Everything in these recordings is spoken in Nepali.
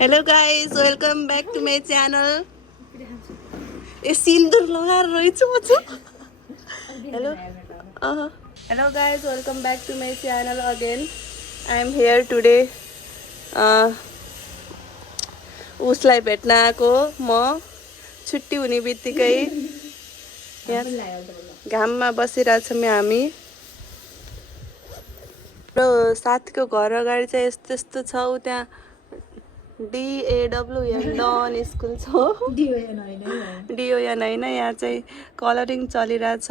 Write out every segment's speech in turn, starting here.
Hello guys, welcome back to my channel. ए सिन्दुर लगाएर रहेछु म चाहिँ. Hello. Hello guys, welcome back to my channel again. I am here today. उसलाई भेट्न आएको म छुट्टी हुने बित्तिकै यहाँ घाममा बसिरहेछौँ हामी. र साथीको घर अगाडि चाहिँ यस्तो यस्तो छ. उ त्यहाँ DAWN डन स्कुल छ. DON होइन. यहाँ चाहिँ कलरिङ चलिरहेछ.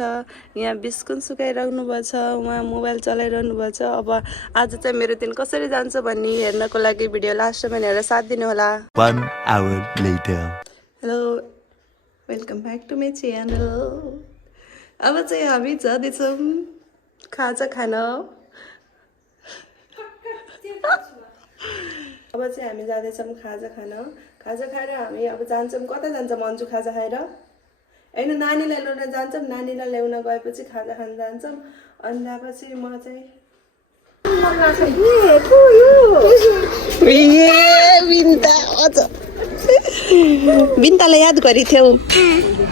यहाँ बिस्कुट सुकाइराख्नु भएको छ. उहाँ मोबाइल चलाइरहनु भएको छ. अब आज चाहिँ मेरो दिन कसरी जान्छ भन्ने हेर्नको लागि भिडियो लास्टसम्म हेरेर साथ दिनु होला. 1 hour later. Hello, welcome back to my channel. अब चाहिँ हामी जाँदैछौँ खाजा खान. अब चाहिँ हामी जाँदैछौँ खाजा खान. खाजा खाएर हामी अब जान्छौँ. कता जान्छौँ अन्जु खाजा खाएर? होइन, नानीलाई ल्याउन जान्छौँ. नानीलाई ल्याउन गएपछि खाजा खान जान्छौँ. अनि त्यहाँपछि म चाहिँ बिन्तालाई याद गरिथ्यौ?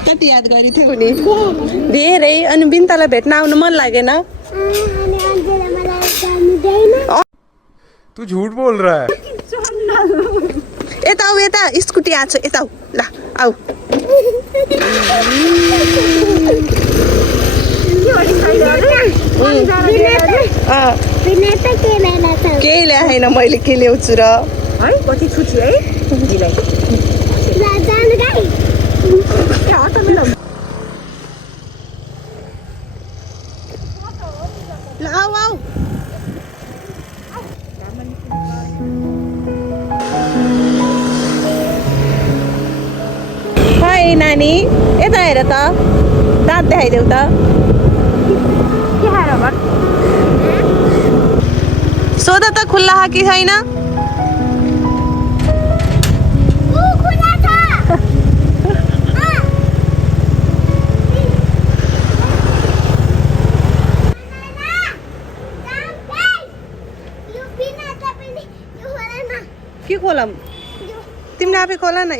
कति याद गरिथ्यौ नि? धेरै. अनि बिन्तालाई भेट्न आउनु मन लागेन? तू झूठ बोल रहा है. यता आऊ, यता स्कुटी आएको छ. यता आऊ. ल आऊ. केही ल्याएन मैले. के ल्याउँछु र? कति छुट्यो है. ल आऊ आऊ. हाय नानी, यता हेर त. दाँत देखाइदेऊ त. सोध त खुल्ला छ कि छैन? के खोलम? तिमीले आफै खोला न.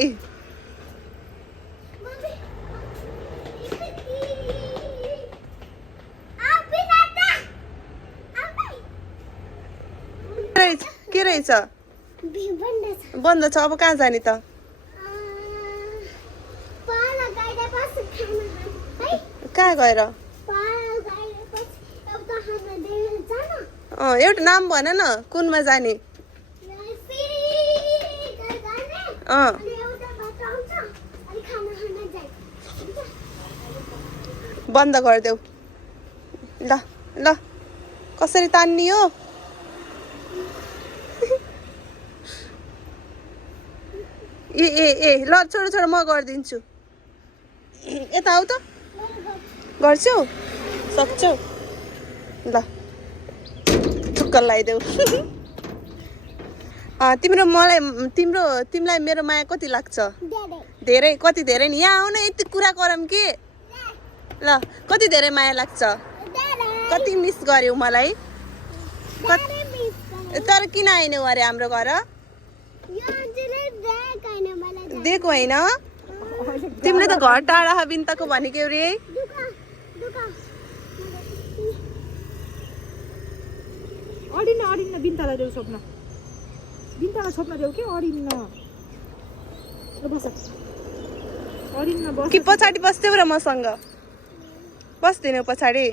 के रहेछ? बन्द छ. अब कहाँ जाने त? कहाँ गएर? एउटा नाम भन न. कुनमा जाने? बन्द गरिदेऊ. ल ल. कसरी तान्ने हो? ए ए ए ल छोडो छोडो, म गरिदिन्छु. यता आऊ त. गर्छौ? सक्छौ? ल ठुक्क लगाइदेऊ. तिमीलाई मेरो माया कति लाग्छ? धेरै. कति धेरै नि? यहाँ आउन, यति कुरा गरौँ कि. ल कति धेरै माया लाग्छ? कति मिस गर्यौ मलाई? तर किन आएनौ अरे हाम्रो घर? दिएको होइन. तिमीले त घर टाढा बिन्ताको भनेको रे. अडिन्न बिन्तालाई देऊ. स्वप्न बिन्तालाई स्वप्न देऊ कि अडिन्न. कि पछाडि बस्थ्यौ र मसँग? बस्दिनौ पछाडि?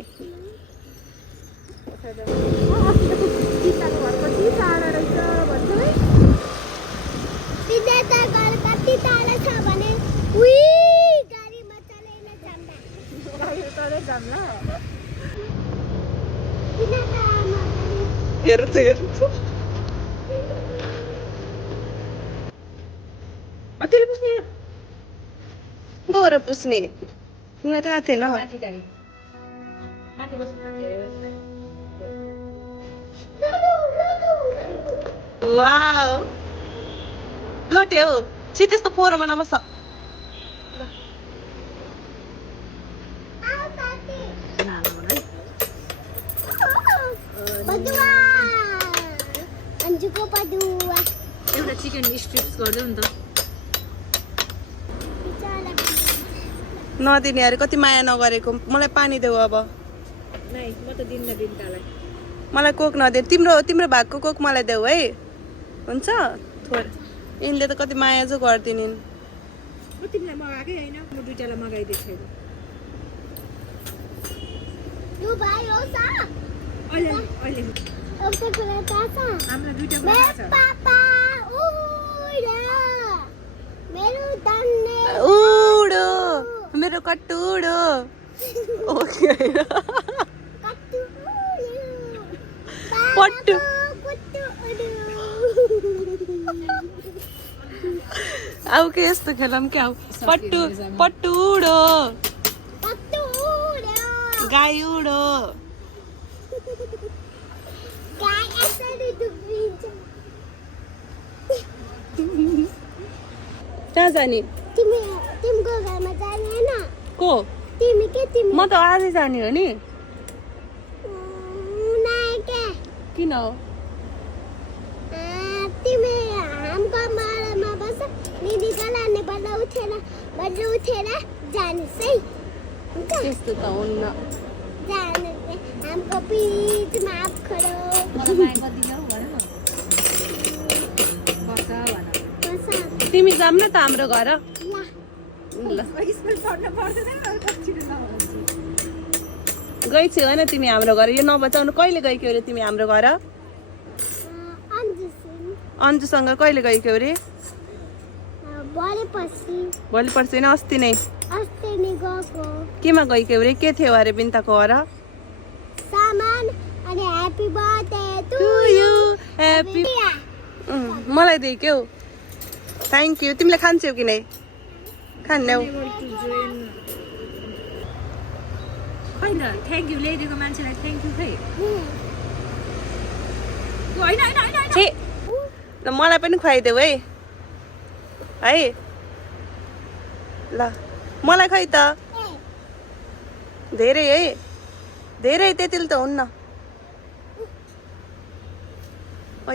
हेर्छु हेर्छु. गएर पुस्ने. मलाई थाहा थिएन. वाउ, घट्यो. छि त्यस्तो फोहोरमा नबस. Padua. Anjuko padua. एउटा चिकन स्ट्रिप्स गरिदेऊ नि त नदिने अरे कति माया नगरेको मलाई पानी देऊ अब नाइ म त दिन्न बिन्तालाई मलाई कोक नदे तिम्रो भागको कोक मलाई देऊ है हुन्छ थोर यिनले त कति माया चाहिँ गर्दिनिन् म तिमीलाई मगाएकै हैन म दुईटालाई मगाइदिएको थिएँ यो भाइ हो सा अहिले अहिले एउटा कुरा थाहा छ हाम्रो दुईटा मेरो मगाएको छ पापा उडा मेरो तन्ने उडो मेरो कटुडो ओके कट्टु पट्टु आऊ के यस्तो खेलौँ क्या आऊ पट्टुडो गाई उडो गाई यसरी डुबिन्छ कहाँ जाने तिम्रो घरमा जाने हैन को तिमी म त आजै जाने हो नि नाइ के किन हो तिमी हाम्रो मालामा बस निदिका लाने बल्ल उठेर जानुहोस् है हुन्छ त्यस्तो त हुन्न जानुहोस् हाम्रो बिचमा आप खडो मलाई कति जाऊ भन न बस भन बस तिमी जाऊ न त हाम्रो घर ला ल स्कुल पढ्न पर्दैन कति नभन्छ गइ छौ होइन तिमी हाम्रो घर यो नबचाउनु कहिले गइक्यौ अरे तिमी हाम्रो घर अन्जुसिन अन्जुसँग कहिले गइक्यौ अरे भोलि पर्सि नै अस्ति नै अस्ति नै गएको केमा गइक्यौ अरे के थियो अरे बिन्ताको घर सामान अनि happy birthday to to you happy मलाई दे क्यौ थ्याङ्क यू तिमीले खान्छौ कि नै खान्नौ खै न थ्याङ्क यू ल्याइदिएको मान्छेलाई थ्याङ्क यू खै होइन होइन होइन छे ल मलाई पनि खुवाइदेऊ है ल मलाई खै त धेरै है धेरै त्यतिले त हुन्न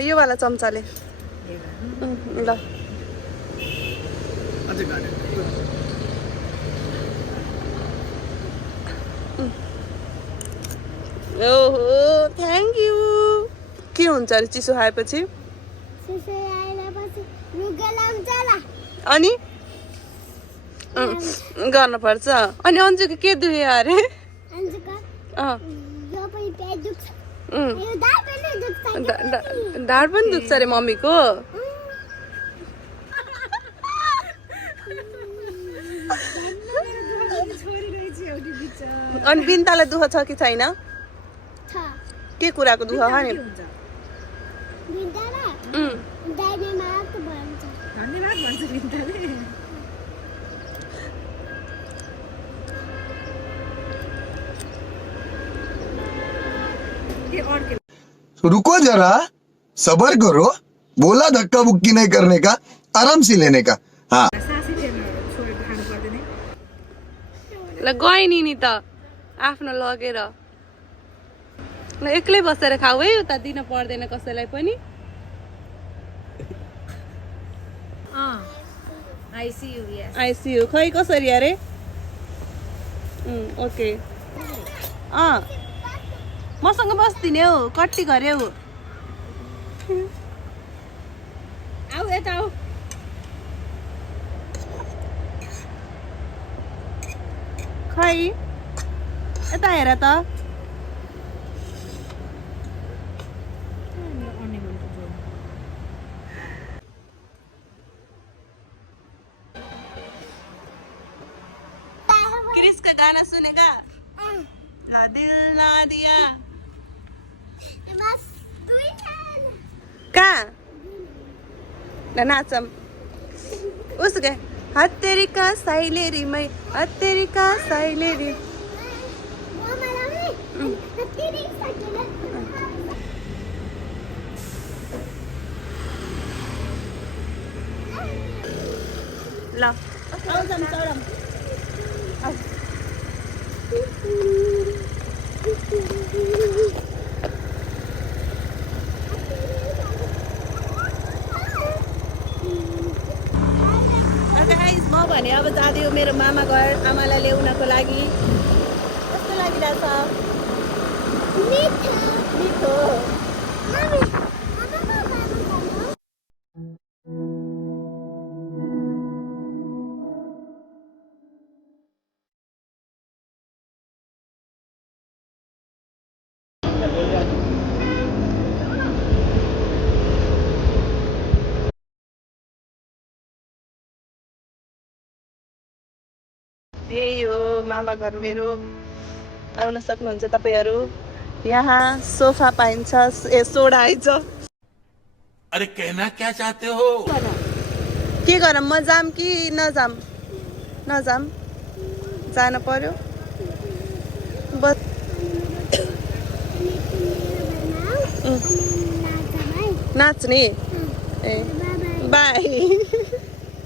यो वाला चम्चाले ल ओहो थ्याङ्क यू के हुन्छ अरे चिसो खाएपछि सुसु आएपछि लुगा लाउँछ ला अनि गर्नुपर्छ अनि अन्जुको के दुख्यो अरे अन्जुका यो पनि पेट दुख्छ यो ढाड पनि दुख्छ ढाड पनि दुख्छ अरे मम्मीको छोरी रहेछ एउटी बिच अनि बिन्तालाई दुःख छ कि छैन छ के कुराको दुःख छ नि हुन्छ बिन्दारा दाइने मात्र भन्छ धन्यवाद भन्छ बिन्ताले के अर्के रुको जरा सबर करो बोला धक्का बुक्की नहीं करने का आराम से लेने का हाँ सासी छोडेर खानु पर्दैन ल गएँ नि त आफ्नो लगेर ल एक्लै बसेर खाऊ है उता दिन पर्दैन कसैलाई पनि आइसियु यस आइसियु खै कसरी अरे ओके मसँग बस्दिने हौ कट्टी गरे हौ आऊ यता आऊ खै यता हेर त क्रिसको गाना सुनेगा ला दिल ना दिया बस दुई छन् कहाँ ल नाचम उसको हत्तेरिका साइलेरी मै हत्तेरिका साइलेरी ल आऊ जाम चढम आऊ मेरो मामा घर आमालाई ल्याउनको लागि। कस्तो लागिरहेछ? मिठो मिठो। मम्मी आमाको घरमा यही हो मामा घर मेरो। आउन सक्नुहुन्छ तपाईँहरू। यहाँ सोफा पाइन्छ, सोडा आइन्छ। अरे कहना क्या चाहते हो? के गरौँ, म जाम कि नजाम? नजाम, जान पर्यो। बस नाच्ने ए बाई।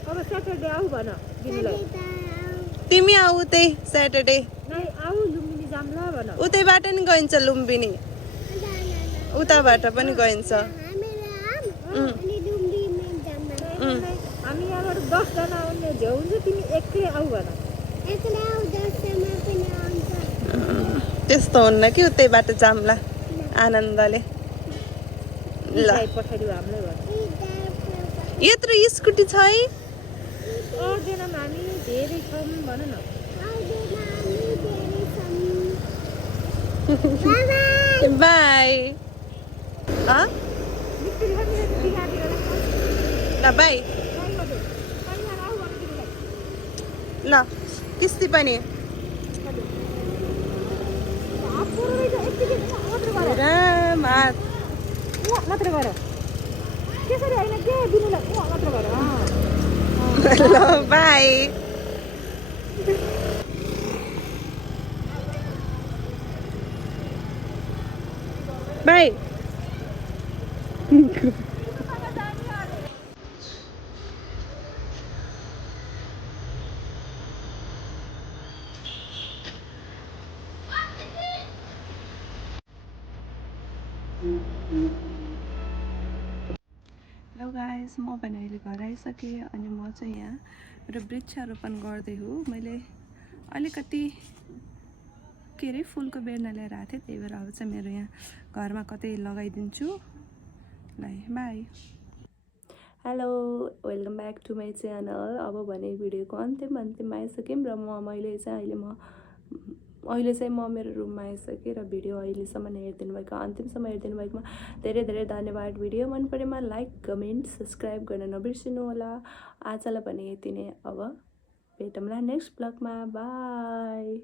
अब स्याटरडे आऊ भन दिदीलाई। तिमी आऊ त्यही स्याटरडे। नै आऊ लुम्बिनी जाम ल भन। उतैबाट नि गइन्छ लुम्बिनी, उताबाट पनि गइन्छ। हामी यहाँबाट 10 जना आउने झ्याउ हुन्छ, तिमी एक्लै आऊ भन। त्यस्तो हुन्न कि उतैबाट जाम्ला आनन्दले। ल पठाइदियो हामीलाई भन। यत्रो स्कुटी छ है। आउँदैनौँ हामी धेरै छौँ भन न। बाई। ल बाई। ल किस्ती पनि मात्र गर त्यसरी होइन के दिनुलाई मात्र गर। ल बाई। बाई। हेलो गाइस, म पनि अहिले घर आइसकेँ अनि म चाहिँ यहाँ मेरो वृक्षारोपण गर्दै हुँ। मैले अलिकति के अरे फुलको बेर्ना ल्याएर आएको थिएँ, त्यही भएर अब चाहिँ मेरो यहाँ घरमा कतै लगाइदिन्छु। ल bye. Hello, welcome back to my channel. अब भने भिडियोको अन्त्यमा आइसक्यौँ र अहिले चाहिँ म मेरो रुममा आइसकेँ र भिडियो अहिलेसम्म हेरिदिनु भएको, अन्तिमसम्म हेरिदिनु भएकोमा धेरै धेरै धन्यवाद। भिडियो मन परेमा लाइक, कमेन्ट, सब्सक्राइब गर्न नबिर्सिनु होला। आजलाई भने यति नै। अब भेटौँला नेक्स्ट ब्लगमा। बाई।